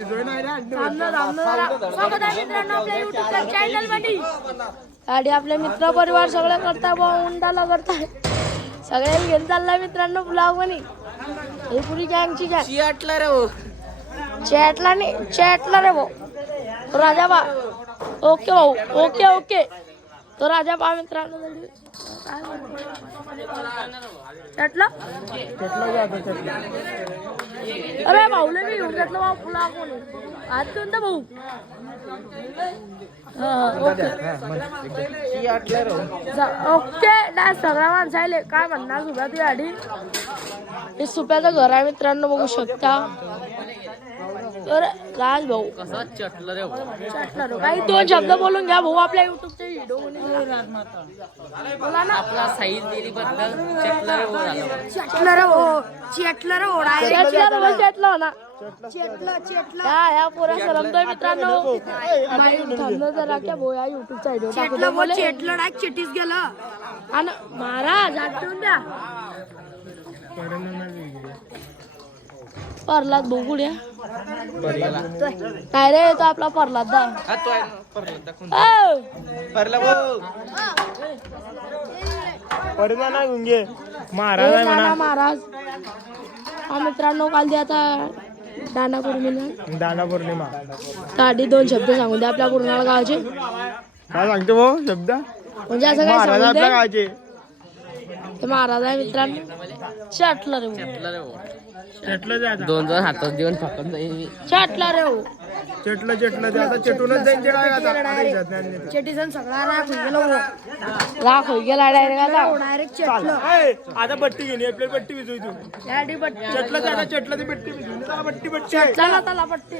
स्वागत आहे मित्रांनो आपल्या युट्यूब चॅनल मध्ये। गाडी आपले मित्र परिवार सगळे करता उंडाला करताय, सगळे घेऊन चाललाय मित्रांनो ब्लॉग मध्ये। ही पुरी गँगची गँग चॅटला रे भाऊ, चॅटला नाही चॅटला रे भाऊ। राजा बा ओके भाऊ, ओके ओके। तो राजा बा मित्रांनो चॅटला अरे भाऊले मी घेऊन घेतलं भाऊ पुला कोणी आज कोणता भाऊ ओके ना सगळा माणसाले काय म्हणणार सुद्धा ती गाडी। हे सुप्याचं घर आहे मित्रांनो, बघू शकता। तर राज भाऊ कसा चटला रे चटला रे काही दोन शब्द बोलून घ्या भाऊ आपल्या युट्यूबचे व्हिडिओ बोला ना। आपला साईज दिली बद्दल चटला रे भाऊ चटला रे भाऊ चटला रे भाऊ डायरेक्ट चटला ना चटला चटला या पुरा सरमतोय मित्रांनो। माईक थांबलं जरा क्या भाऊ या युट्यूबचा व्हिडिओ चटला बोल चटला डायरेक्ट चटीस गेला आणि महाराज आठवून द्या परलाद बघूया काय रे तो आपला परलाद दा महाराज हा मित्रांनो काल दे आता दाना पौर्णिमा गाडी दोन शब्द सांगून दे आपल्या पूर्ण गावाचे। काय सांगतो भाऊ शब्द म्हणजे असं काय सांगून दे ते महाराज आहे मित्रांनो चटला रे दोन हातात देऊन फक्त नाही चटला रे चटलं आता चटूनच जाईल चटीसन सगळा राख होई गेला डायरेक्ट चटलं आता बट्टी घेऊन आपली बट्टी विजू तू चटलं ते बट्टी बट्टी चला चला पट्टी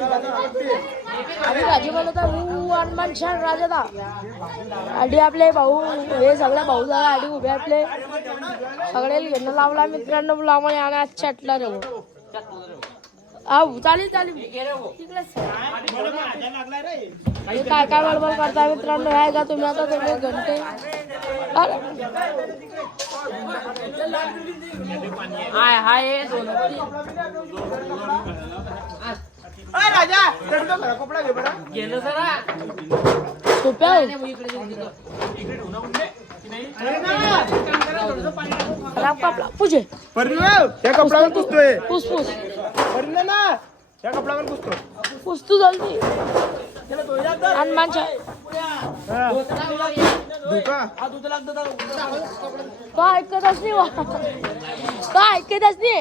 आम्ही भाजी बनवता हनुमान छान राजा दा आधी आपले भाऊ हे सगळे भाऊ झाला आधी उभे आपले सगळे घेणं लावला मित्रांनो लावणे आणि आज चटला रे चालेल काय काय बडबड करता मित्रांनो आहे का तुम्ही आता तुम्ही घंटे हाय कपडा घे बरं गेलो जरा सोप्या पूजे त्या कपड्यावर पुसतोय पुस ना त्या कपड्यावर पुसतो पुसतो जल्दी हनुमान काय ऐकतच नाही